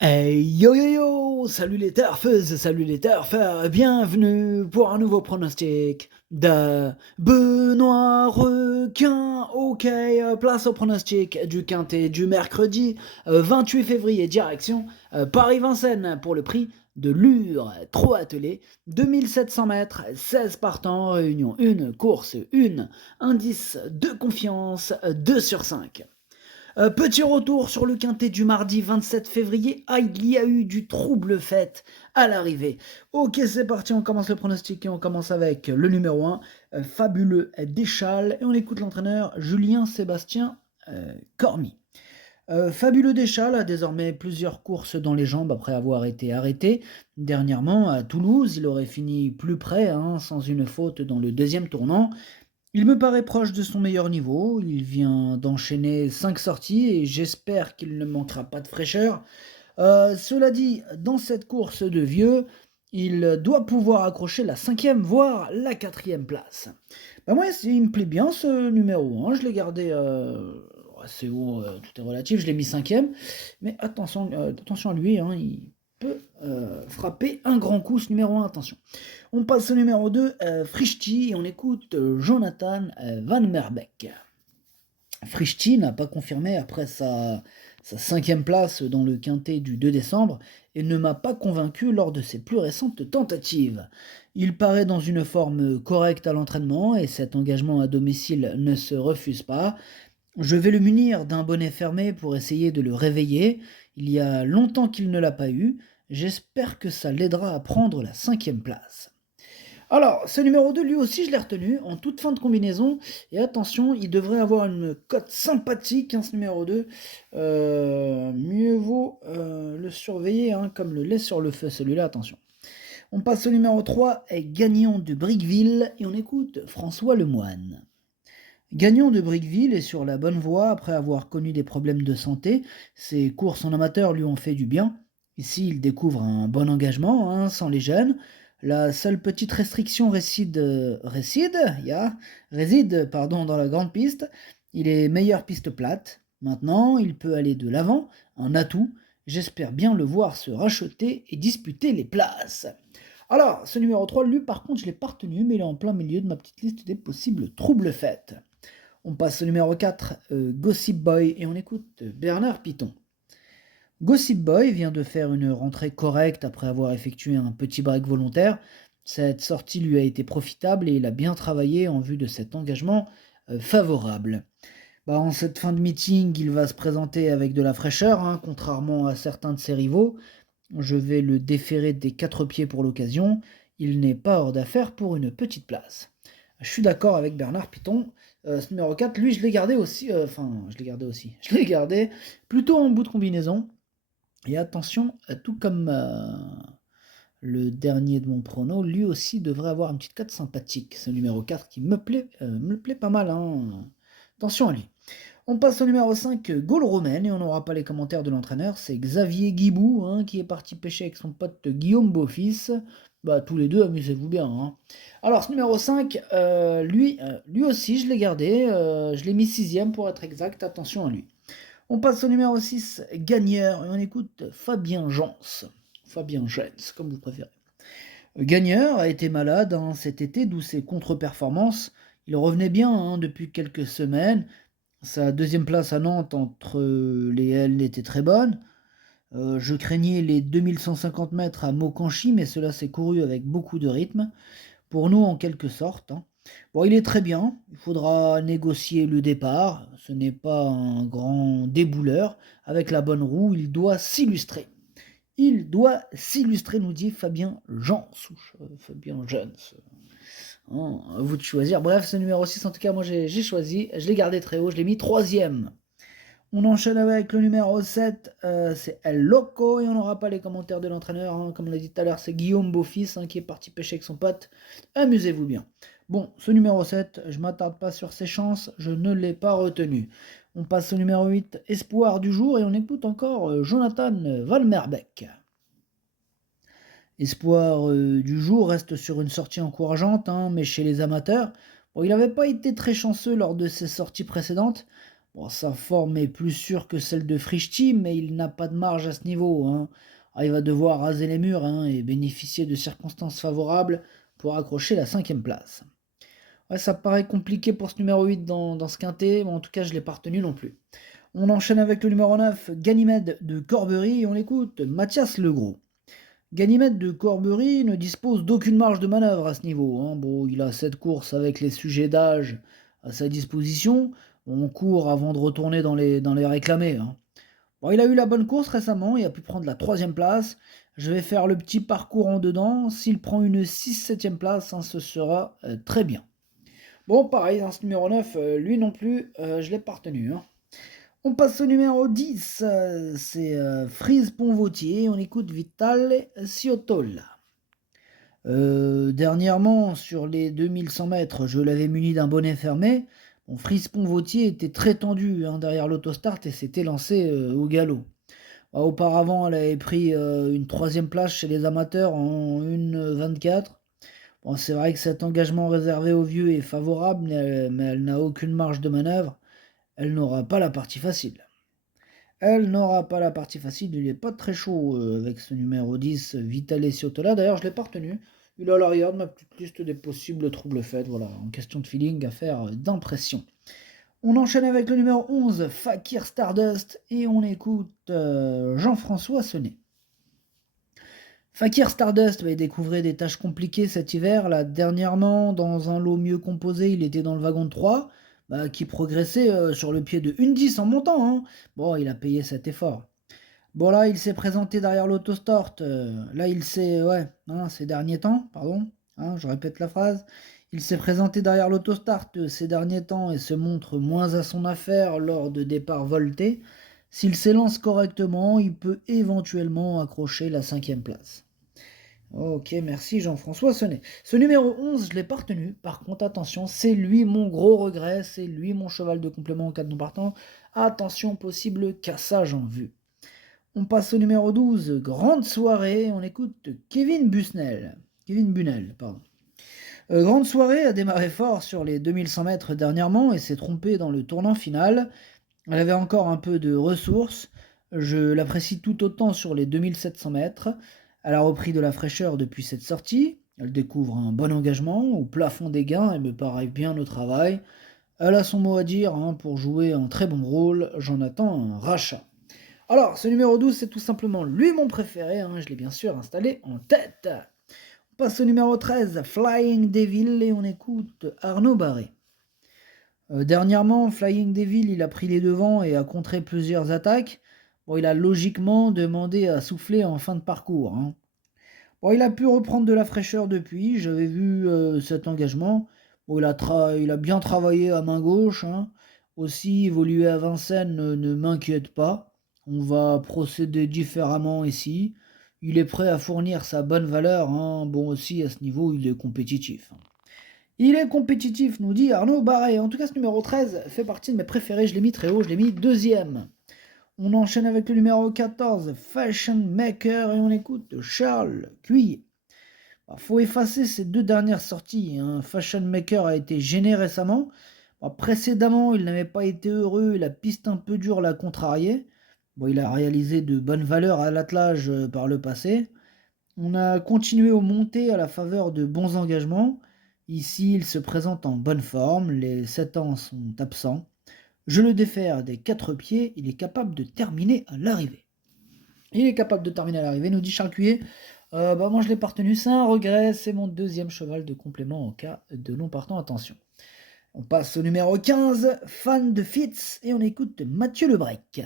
Hey yo yo yo! Salut les turfeuses, salut les turfeurs, bienvenue pour un nouveau pronostic de Benoît Requin. Ok, place au pronostic du quintet du mercredi 28 février, direction Paris-Vincennes pour le prix de Lure, trop attelé, 2700 mètres, 16 partants, réunion 1, course 1, indice de confiance 2 sur 5. Petit retour sur le quintet du mardi 27 février. Ah, il y a eu du trouble fait à l'arrivée. Ok, c'est parti, on commence le pronostic et on commence avec le numéro 1, Fabuleux Deschal. Et on écoute l'entraîneur Julien Sébastien Cormy. Fabuleux Deschal a désormais plusieurs courses dans les jambes après avoir été arrêté. Dernièrement, à Toulouse, il aurait fini plus près, sans une faute dans le deuxième tournant. Il me paraît proche de son meilleur niveau, il vient d'enchaîner 5 sorties et j'espère qu'il ne manquera pas de fraîcheur. Cela dit, dans cette course de vieux, il doit pouvoir accrocher la 5e, voire la 4e place. Moi, il me plaît bien ce numéro 1, je l'ai gardé assez haut, tout est relatif, je l'ai mis 5e, mais attention à lui, il peut frapper un grand coup ce numéro 1, attention. On passe au numéro 2, Frischti, et on écoute Jonathan Van Merbeek. Frischti n'a pas confirmé après sa 5e place dans le quintet du 2 décembre et ne m'a pas convaincu lors de ses plus récentes tentatives. Il paraît dans une forme correcte à l'entraînement et cet engagement à domicile ne se refuse pas. Je vais le munir d'un bonnet fermé pour essayer de le réveiller. Il y a longtemps qu'il ne l'a pas eu. J'espère que ça l'aidera à prendre la 5e place. Alors, ce numéro 2, lui aussi, je l'ai retenu en toute fin de combinaison. Et attention, il devrait avoir une cote sympathique, ce numéro 2. Mieux vaut le surveiller, comme le lait sur le feu, celui-là, attention. On passe au numéro 3, Gagnon de Briqueville, et on écoute François Lemoine. Gagnon de Briqueville est sur la bonne voie après avoir connu des problèmes de santé. Ses courses en amateur lui ont fait du bien. Ici, il découvre un bon engagement, sans les jeunes. La seule petite restriction réside dans la grande piste. Il est meilleure piste plate. Maintenant, il peut aller de l'avant, un atout. J'espère bien le voir se racheter et disputer les places. Alors, ce numéro 3, lui, par contre, je l'ai pas retenu, mais il est en plein milieu de ma petite liste des possibles troubles faits. On passe au numéro 4, Gossip Boy, et on écoute Bernard Piton. Gossip Boy vient de faire une rentrée correcte après avoir effectué un petit break volontaire. Cette sortie lui a été profitable et il a bien travaillé en vue de cet engagement favorable. En cette fin de meeting, il va se présenter avec de la fraîcheur, contrairement à certains de ses rivaux. Je vais le déférer des 4 pieds pour l'occasion. Il n'est pas hors d'affaire pour une petite place. Je suis d'accord avec Bernard Piton. Ce numéro 4, lui, je l'ai gardé aussi. Je l'ai gardé plutôt en bout de combinaison. Et attention, tout comme le dernier de mon prono, lui aussi devrait avoir une petite cote sympathique. Ce numéro 4 qui me plaît pas mal. Attention à lui. On passe au numéro 5, Gaulle Romaine, et on n'aura pas les commentaires de l'entraîneur. C'est Xavier Guibou qui est parti pêcher avec son pote Guillaume Beaufils. Tous les deux, amusez-vous bien. Alors, ce numéro 5, lui aussi, je l'ai gardé. Je l'ai mis 6e pour être exact. Attention à lui. On passe au numéro 6, Gagneur, et on écoute Fabien Jans. Fabien Jens, comme vous préférez. Gagneur a été malade cet été, d'où ses contre-performances. Il revenait bien depuis quelques semaines. Sa 2e place à Nantes entre les L était très bonne. Je craignais les 2150 mètres à Mokanchi, mais cela s'est couru avec beaucoup de rythme. Pour nous, en quelque sorte. Il est très bien. Il faudra négocier le départ. Ce n'est pas un grand débouleur. Avec la bonne roue, il doit s'illustrer. Il doit s'illustrer, nous dit Fabien Jans. Fabien Jans. À vous de choisir. Bref, ce numéro 6, en tout cas, moi j'ai choisi. Je l'ai gardé très haut, je l'ai mis 3e. On enchaîne avec le numéro 7, c'est El Loco, et on n'aura pas les commentaires de l'entraîneur. Comme on l'a dit tout à l'heure, c'est Guillaume Beaufils qui est parti pêcher avec son pote. Amusez-vous bien. Bon, ce numéro 7, je ne m'attarde pas sur ses chances, je ne l'ai pas retenu. On passe au numéro 8, Espoir du jour, et on écoute encore Jonathan Van Merbeek. Espoir du jour reste sur une sortie encourageante, mais chez les amateurs. Il n'avait pas été très chanceux lors de ses sorties précédentes. Bon, sa forme est plus sûre que celle de Frischti, mais il n'a pas de marge à ce niveau, hein. Ah, il va devoir raser les murs, hein, et bénéficier de circonstances favorables pour accrocher la cinquième place. Ouais, ça paraît compliqué pour ce numéro 8 dans ce quintet, mais en tout cas, je ne l'ai pas retenu non plus. On enchaîne avec le numéro 9, Ganymède de Corbery, et on écoute Mathias Legros. Ganymède de Corbery ne dispose d'aucune marge de manœuvre à ce niveau, hein. Bon, il a cette course avec les sujets d'âge à sa disposition. On court avant de retourner dans les réclamés, hein. Bon, il a eu la bonne course récemment, il a pu prendre la troisième place. Je vais faire le petit parcours en dedans. S'il prend une 6-7e place, hein, ce sera très bien. Bon, pareil, dans ce numéro 9, lui non plus, je l'ai pas retenu, hein. On passe au numéro 10, c'est Frise Ponvautier, on écoute Vitale Ciotola. Dernièrement, sur les 2100 mètres, je l'avais muni d'un bonnet fermé. Bon, Frise Ponvautier était très tendu, hein, derrière l'autostart et s'était lancé au galop. Auparavant, elle avait pris une troisième place chez les amateurs en 1,24. Bon, c'est vrai que cet engagement réservé aux vieux est favorable, mais elle n'a aucune marge de manœuvre. Elle n'aura pas la partie facile. Elle n'aura pas la partie facile, il n'est pas très chaud avec ce numéro 10, Vitale Ciotola. D'ailleurs, je ne l'ai pas retenu. Il est à l'arrière de ma petite liste des possibles troubles faits. Voilà, en question de feeling, affaire d'impression. On enchaîne avec le numéro 11, Fakir Stardust, et on écoute Jean-François Senet. Fakir Stardust va découvrir des tâches compliquées cet hiver. Là, dernièrement, dans un lot mieux composé, il était dans le wagon de 3, qui progressait sur le pied de 1,10 en montant, hein. Bon, il a payé cet effort. Bon, là, il s'est présenté derrière l'autostart. Là, il s'est. Ouais, hein, ces derniers temps, pardon, hein, je répète la phrase. Il s'est présenté derrière l'autostart ces derniers temps et se montre moins à son affaire lors de départs voltés. S'il s'élance correctement, il peut éventuellement accrocher la cinquième place. Ok, merci Jean-François Sonnet. Ce numéro 11, je ne l'ai pas retenu. Par contre, attention, c'est lui mon gros regret, c'est lui mon cheval de complément en cas de non partant. Attention, possible cassage en vue. On passe au numéro 12, grande soirée, on écoute Kevin Busnel. Kevin Bunel, pardon. Grande soirée a démarré fort sur les 2100 mètres dernièrement et s'est trompée dans le tournant final. Elle avait encore un peu de ressources. Je l'apprécie tout autant sur les 2700 mètres. Elle a repris de la fraîcheur depuis cette sortie. Elle découvre un bon engagement au plafond des gains et me paraît bien au travail. Elle a son mot à dire, hein, pour jouer un très bon rôle. J'en attends un rachat. Alors, ce numéro 12, c'est tout simplement lui mon préféré, hein, je l'ai bien sûr installé en tête. On passe au numéro 13, Flying Devil, et on écoute Arnaud Barré. Dernièrement, Flying Devil, il a pris les devants et a contré plusieurs attaques. Bon, il a logiquement demandé à souffler en fin de parcours, hein. Bon, il a pu reprendre de la fraîcheur depuis, j'avais vu cet engagement. Bon, il a bien travaillé à main gauche, hein. Aussi, évoluer à Vincennes ne m'inquiète pas. On va procéder différemment ici. Il est prêt à fournir sa bonne valeur, hein. Bon, aussi, à ce niveau, il est compétitif. Il est compétitif, nous dit Arnaud Barré. En tout cas, ce numéro 13 fait partie de mes préférés. Je l'ai mis très haut, je l'ai mis deuxième. On enchaîne avec le numéro 14, Fashion Maker, et on écoute Charles Cuillet. Faut effacer ces deux dernières sorties, hein. Fashion Maker a été gêné récemment. Précédemment, il n'avait pas été heureux et la piste un peu dure l'a contrarié. Bon, il a réalisé de bonnes valeurs à l'attelage par le passé. On a continué aux montées à la faveur de bons engagements. Ici, il se présente en bonne forme, les 7 ans sont absents. Je le défère des 4 pieds, il est capable de terminer à l'arrivée. Il est capable de terminer à l'arrivée, nous dit Charles Cuillet. Moi je l'ai pas retenu, c'est un regret, c'est mon deuxième cheval de complément en cas de non partant, attention. On passe au numéro 15, fan de Fitz, et on écoute Mathieu Lebrec.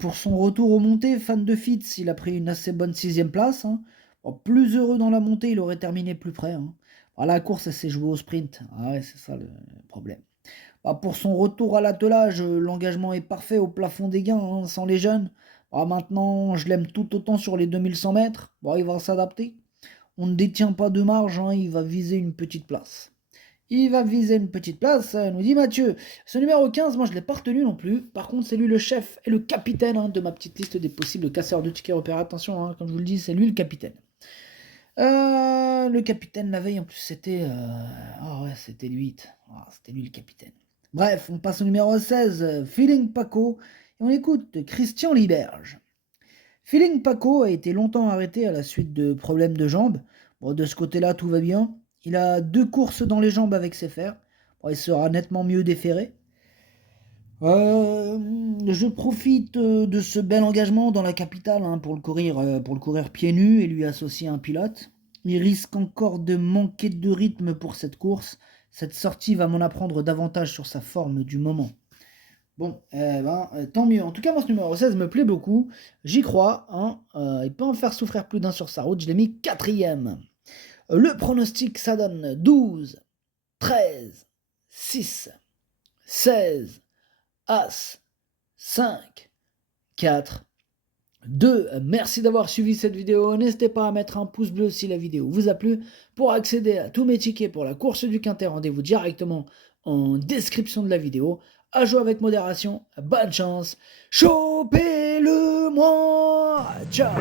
Pour son retour aux montées, fan de Fitz, il a pris une assez bonne 6ème place, hein. Plus heureux dans la montée, il aurait terminé plus près, hein. La course, elle s'est jouée au sprint. Ah ouais, c'est ça le problème. Pour son retour à l'attelage, l'engagement est parfait au plafond des gains, hein, sans les jeunes. Maintenant, je l'aime tout autant sur les 2100 mètres. Il va s'adapter. On ne détient pas de marge, hein, il va viser une petite place. Il va viser une petite place, nous dit Mathieu. Ce numéro 15, moi je ne l'ai pas retenu non plus. Par contre, c'est lui le chef et le capitaine, hein, de ma petite liste des possibles casseurs de tickets repérés. Attention, hein, comme je vous le dis, c'est lui le capitaine. Le capitaine la veille, en plus, c'était... Ah ouais, c'était lui. C'était lui le capitaine. Bref, on passe au numéro 16, Feeling Paco, et on écoute Christian Liberge. Feeling Paco a été longtemps arrêté à la suite de problèmes de jambes. Bon, de ce côté-là, tout va bien. Il a 2 courses dans les jambes avec ses fers. Bon, il sera nettement mieux déféré. Je profite de ce bel engagement dans la capitale hein, pour le courir pieds nus et lui associer un pilote. Il risque encore de manquer de rythme pour cette course. Cette sortie va m'en apprendre davantage sur sa forme du moment. Bon, tant mieux. En tout cas, moi, ce numéro 16 me plaît beaucoup. J'y crois. Hein. Il peut en faire souffrir plus d'un sur sa route. Je l'ai mis quatrième. Le pronostic, ça donne 12, 13, 6, 16, As, 5, 4, 2. Merci d'avoir suivi cette vidéo. N'hésitez pas à mettre un pouce bleu si la vidéo vous a plu. Pour accéder à tous mes tickets pour la course du Quintet, rendez-vous directement en description de la vidéo. À jouer avec modération. Bonne chance. Chopez-le-moi. Ciao.